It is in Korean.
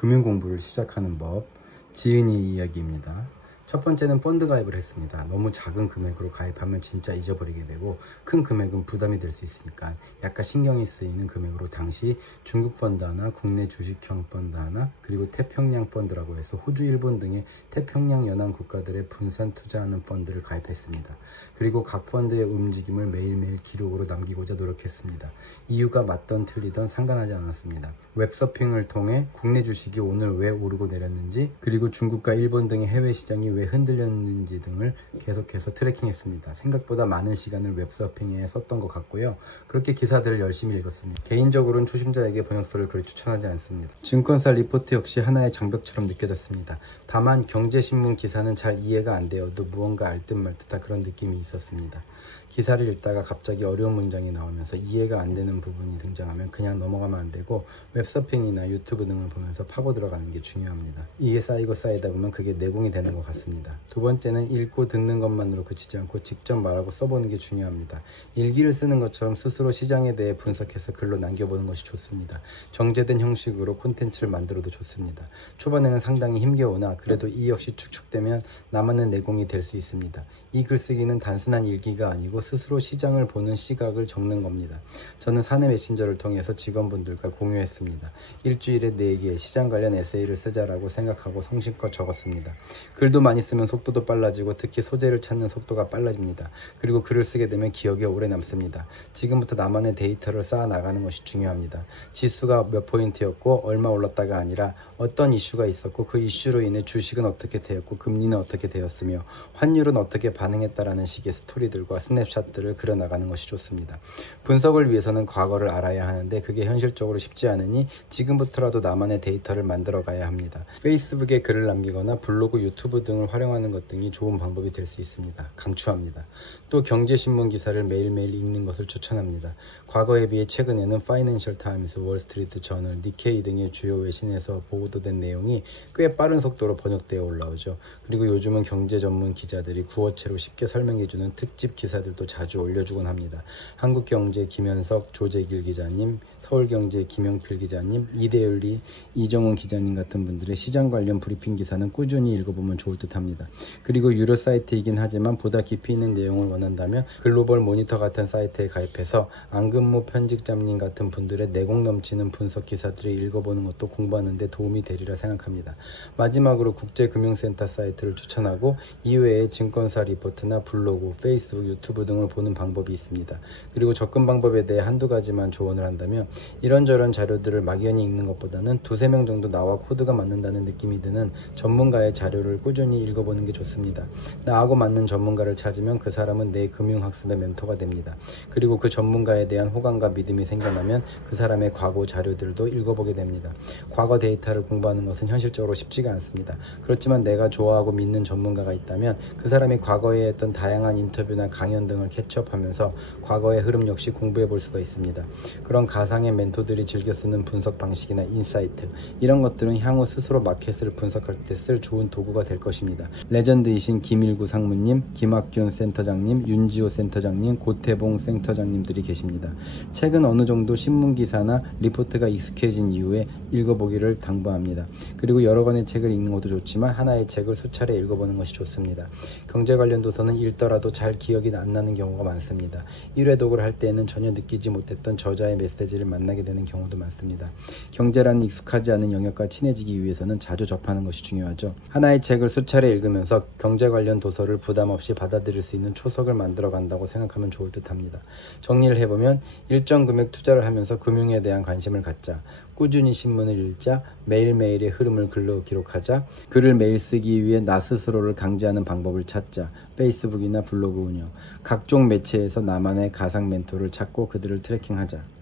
금융 공부를 시작하는 법, 지은이 이야기입니다. 첫 번째는 펀드 가입을 했습니다. 너무 작은 금액으로 가입하면 진짜 잊어버리게 되고, 큰 금액은 부담이 될 수 있으니까 약간 신경이 쓰이는 금액으로 당시 중국 펀드 하나, 국내 주식형 펀드 하나, 그리고 태평양 펀드라고 해서 호주, 일본 등의 태평양 연안 국가들의 분산 투자하는 펀드를 가입했습니다. 그리고 각 펀드의 움직임을 매일매일 기록으로 남기고자 노력했습니다. 이유가 맞던 틀리던 상관하지 않았습니다. 웹서핑을 통해 국내 주식이 오늘 왜 오르고 내렸는지, 그리고 중국과 일본 등의 해외 시장이 왜 흔들렸는지 등을 계속해서 트래킹했습니다. 생각보다 많은 시간을 웹서핑에 썼던 것 같고요. 그렇게 기사들을 열심히 읽었습니다. 개인적으로는 초심자에게 번역서를 그리 추천하지 않습니다. 증권사 리포트 역시 하나의 장벽처럼 느껴졌습니다. 다만 경제신문 기사는 잘 이해가 안 되어도 무언가 알 듯 말 듯한 그런 느낌이 있었습니다. 기사를 읽다가 갑자기 어려운 문장이 나오면서 이해가 안 되는 부분이 등장하면 그냥 넘어가면 안 되고, 웹서핑이나 유튜브 등을 보면서 파고 들어가는 게 중요합니다. 이게 쌓이고 쌓이다 보면 그게 내공이 되는 것 같습니다. 두 번째는 읽고 듣는 것만으로 그치지 않고 직접 말하고 써보는 게 중요합니다. 일기를 쓰는 것처럼 스스로 시장에 대해 분석해서 글로 남겨보는 것이 좋습니다. 정제된 형식으로 콘텐츠를 만들어도 좋습니다. 초반에는 상당히 힘겨우나 그래도 이 역시 축적되면 나만의 내공이 될 수 있습니다. 이 글쓰기는 단순한 일기가 아니고 스스로 시장을 보는 시각을 적는 겁니다. 저는 사내 메신저를 통해서 직원분들과 공유했습니다. 일주일에 4개 시장 관련 에세이를 쓰자라고 생각하고 성심껏 적었습니다. 글도 많이 쓰면 속도도 빨라지고 특히 소재를 찾는 속도가 빨라집니다. 그리고 글을 쓰게 되면 기억에 오래 남습니다. 지금부터 나만의 데이터를 쌓아 나가는 것이 중요합니다. 지수가 몇 포인트였고 얼마 올랐다가 아니라 어떤 이슈가 있었고 그 이슈로 인해 주식은 어떻게 되었고 금리는 어떻게 되었으며 환율은 어떻게 반응했다라는 식의 스토리들과 스냅샷들을 그려나가는 것이 좋습니다. 분석을 위해서는 과거를 알아야 하는데 그게 현실적으로 쉽지 않으니 지금부터라도 나만의 데이터를 만들어 가야 합니다. 페이스북에 글을 남기거나 블로그, 유튜브 등을 활용하는 것 등이 좋은 방법이 될 수 있습니다. 강추합니다. 또 경제신문 기사를 매일매일 읽는 것을 추천합니다. 과거에 비해 최근에는 파이낸셜 타임스, 월스트리트 저널, 니케이 등의 주요 외신에서 보도된 내용이 꽤 빠른 속도로 번역되어 올라오죠. 그리고 요즘은 경제 전문 기자들이 구어체로 쉽게 설명해주는 특집 기사들도 자주 올려주곤 합니다. 한국경제 김현석, 조재길 기자님, 서울경제 김영필 기자님, 이대윤리, 이정훈 기자님 같은 분들의 시장 관련 브리핑 기사는 꾸준히 읽어보면 좋을 듯 합니다. 그리고 유료 사이트이긴 하지만 보다 깊이 있는 내용을 원한다면 글로벌 모니터 같은 사이트에 가입해서 안근모 편집장님 같은 분들의 내공 넘치는 분석 기사들을 읽어보는 것도 공부하는 데 도움이 되리라 생각합니다. 마지막으로 국제금융센터 사이트를 추천하고 이외에 증권사 리포트나 블로그, 페이스북, 유튜브 등을 보는 방법이 있습니다. 그리고 접근 방법에 대해 한두 가지만 조언을 한다면, 이런저런 자료들을 막연히 읽는 것보다는 2-3명 정도 나와 코드가 맞는다는 느낌이 드는 전문가의 자료를 꾸준히 읽어보는 게 좋습니다. 나하고 맞는 전문가를 찾으면 그 사람은 내 금융학습의 멘토가 됩니다. 그리고 그 전문가에 대한 호감과 믿음이 생겨나면 그 사람의 과거 자료들도 읽어보게 됩니다. 과거 데이터를 공부하는 것은 현실적으로 쉽지가 않습니다. 그렇지만 내가 좋아하고 믿는 전문가가 있다면 그 사람이 과거에 했던 다양한 인터뷰나 강연 등을 캐치업하면서 과거의 흐름 역시 공부해 볼 수가 있습니다. 그런 가상의 멘토들이 즐겨 쓰는 분석 방식이나 인사이트, 이런 것들은 향후 스스로 마켓을 분석할 때 쓸 좋은 도구가 될 것입니다. 레전드이신 김일구 상무님, 김학균 센터장님, 윤지호 센터장님, 고태봉 센터장님들이 계십니다. 책은 어느 정도 신문기사나 리포트가 익숙해진 이후에 읽어보기를 당부합니다. 그리고 여러 권의 책을 읽는 것도 좋지만 하나의 책을 수차례 읽어보는 것이 좋습니다. 경제 관련 도서는 읽더라도 잘 기억이 안 나는 경우가 많습니다. 1회 독을 할 때에는 전혀 느끼지 못했던 저자의 메시지를 만나게 되는 경우도 많습니다. 경제라는 익숙하지 않은 영역과 친해지기 위해서는 자주 접하는 것이 중요하죠. 하나의 책을 수차례 읽으면서 경제 관련 도서를 부담 없이 받아들일 수 있는 초석을 만들어 간다고 생각하면 좋을 듯 합니다. 정리를 해보면, 일정 금액 투자를 하면서 금융에 대한 관심을 갖자, 꾸준히 신문을 읽자, 매일매일의 흐름을 글로 기록하자, 글을 매일 쓰기 위해 나 스스로를 강제하는 방법을 찾자, 페이스북이나 블로그 운영, 각종 매체에서 나만의 가상 멘토를 찾고 그들을 트래킹하자.